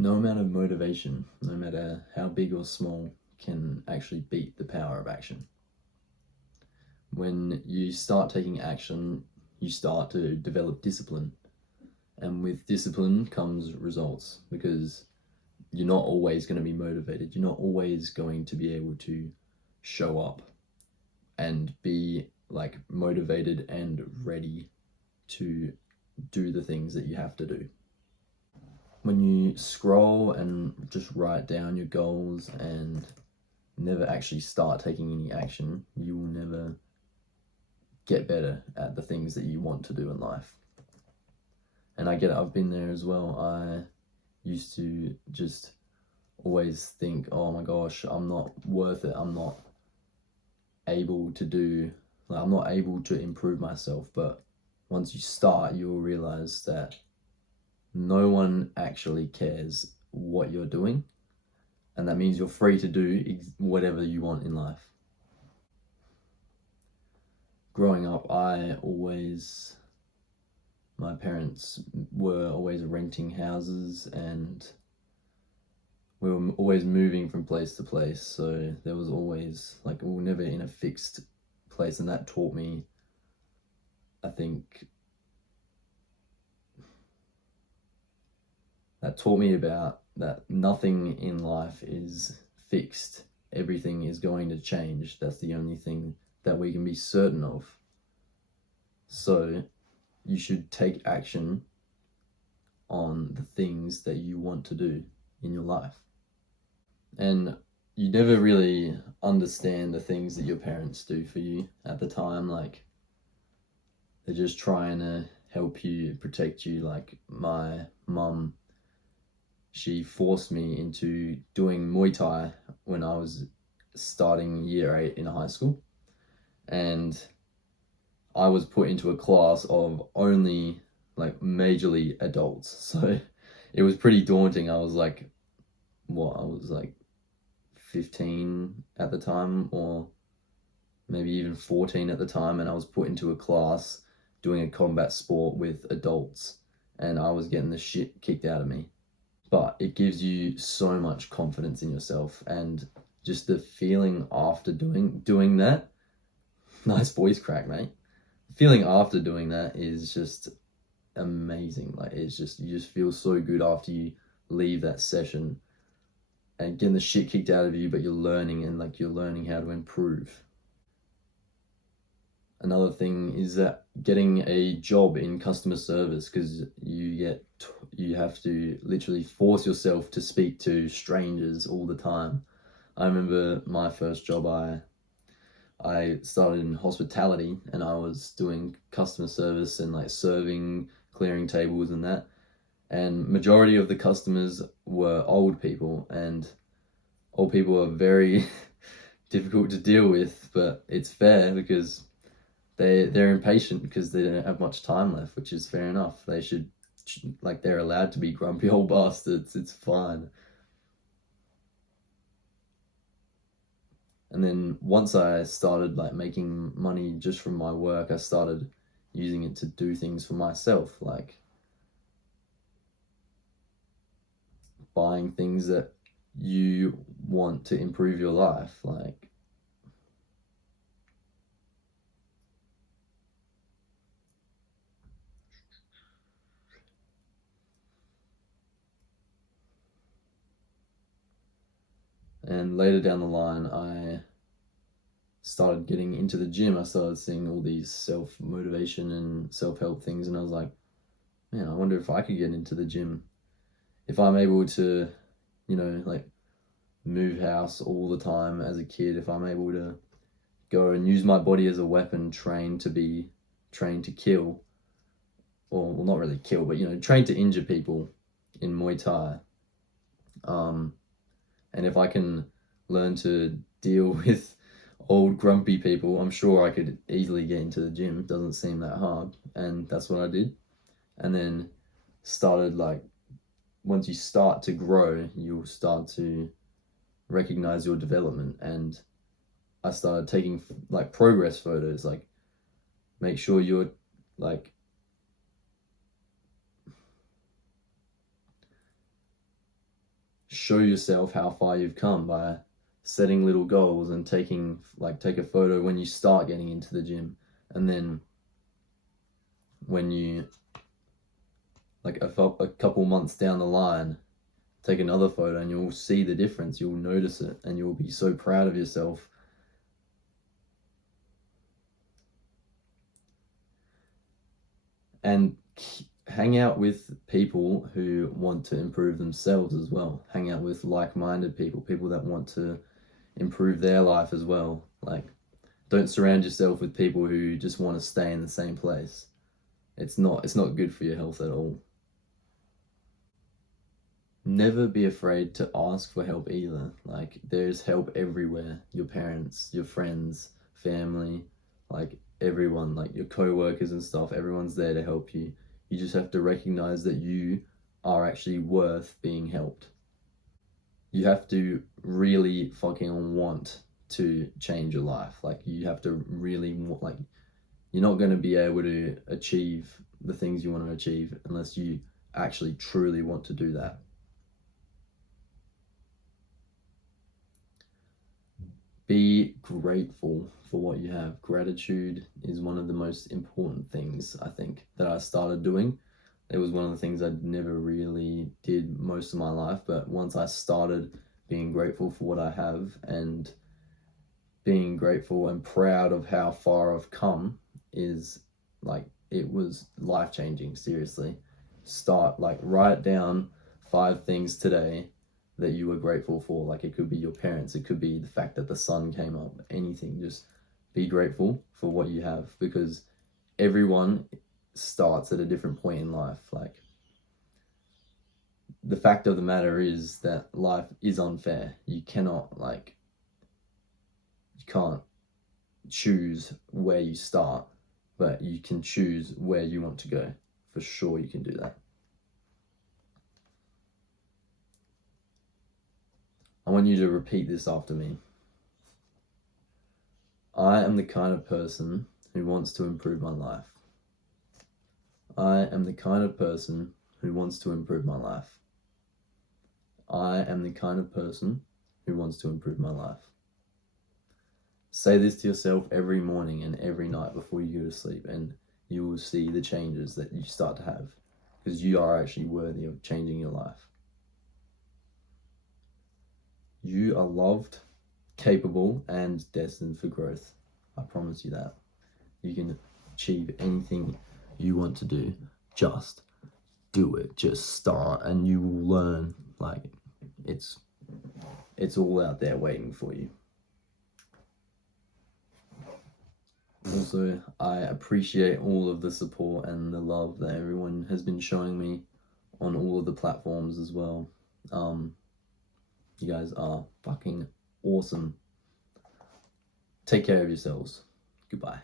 no amount of motivation, no matter how big or small, can actually beat the power of action. When you start taking action, you start to develop discipline. And with discipline comes results, because you're not always going to be motivated. You're not always going to be able to show up and be like motivated and ready to do the things that you have to do. When you scroll and just write down your goals and never actually start taking any action, you will never get better at the things that you want to do in life. And I get it, I've been there as well. I used to just always think, oh my gosh, I'm not worth it. I'm not able to improve myself. But once you start, you'll realize that no one actually cares what you're doing. And that means you're free to do whatever you want in life. Growing up, my parents were always renting houses, and we were always moving from place to place. So there was always, like, we were never in a fixed place. And that taught me, I think, about that nothing in life is fixed. Everything is going to change. That's the only thing that we can be certain of. So you should take action on the things that you want to do in your life. And you never really understand the things that your parents do for you at the time. Like, they're just trying to help you, protect you. Like, my mum, she forced me into doing Muay Thai when I was starting year 8 in high school. And I was put into a class of only like majorly adults. So it was pretty daunting. I was like 15 at the time, or maybe even 14 at the time. And I was put into a class doing a combat sport with adults, and I was getting the shit kicked out of me. But it gives you so much confidence in yourself, and just the feeling after doing that, nice voice crack, mate. The feeling after doing that is just amazing. Like, you just feel so good after you leave that session and getting the shit kicked out of you, but you're learning, and like, you're learning how to improve. Another thing is that getting a job in customer service, because you have to literally force yourself to speak to strangers all the time. I remember my first job, I started in hospitality, and I was doing customer service and like serving, clearing tables and that. And majority of the customers were old people, and old people are very difficult to deal with, but it's fair because they're impatient because they don't have much time left, which is fair enough. They should, like, they're allowed to be grumpy old bastards. It's fine. And then once I started like making money just from my work, I started using it to do things for myself, like buying things that you want to improve your life, like and later down the line, I started getting into the gym. I started seeing all these self-motivation and self-help things, and I was like, man, I wonder if I could get into the gym. If I'm able to, like, move house all the time as a kid, if I'm able to go and use my body as a weapon, trained to kill, or, well, not really kill, but, trained to injure people in Muay Thai. And if I can learn to deal with old grumpy people, I'm sure I could easily get into the gym. It doesn't seem that hard. And that's what I did. And then started, like, once you start to grow, you'll start to recognize your development. And I started taking like progress photos, like, make sure you're like, show yourself how far you've come by setting little goals and take a photo when you start getting into the gym, and then when you a couple months down the line, take another photo, and you'll see the difference. You'll notice it, and you'll be so proud of yourself. And hang out with people who want to improve themselves as well. Hang out with like-minded people, people that want to improve their life as well. Like, don't surround yourself with people who just want to stay in the same place. It's not good for your health at all. Never be afraid to ask for help either. Like, there's help everywhere. Your parents, your friends, family, like everyone, like your co-workers and stuff, everyone's there to help you. You just have to recognize that you are actually worth being helped. You have to really fucking want to change your life. Like, you have to really want, like, you're not going to be able to achieve the things you want to achieve unless you actually truly want to do that. Be grateful for what you have. Gratitude is one of the most important things, I think, that I started doing. It was one of the things I never really did most of my life, but once I started being grateful for what I have and being grateful and proud of how far I've come, is like, it was life-changing, seriously. Write down 5 things today that you were grateful for. Like, it could be your parents, it could be the fact that the sun came up, anything. Just be grateful for what you have, because everyone starts at a different point in life. Like, the fact of the matter is that life is unfair. You can't choose where you start, but you can choose where you want to go. For sure you can do that. I want you to repeat this after me. I am the kind of person who wants to improve my life. I am the kind of person who wants to improve my life. I am the kind of person who wants to improve my life. Say this to yourself every morning and every night before you go to sleep, and you will see the changes that you start to have, because you are actually worthy of changing your life. You are loved, capable, and destined for growth. I promise you that. You can achieve anything you want to do. Just do it. Just start, and you will learn. Like, it's all out there waiting for you. Also, I appreciate all of the support and the love that everyone has been showing me on all of the platforms as well. You guys are fucking awesome. Take care of yourselves. Goodbye.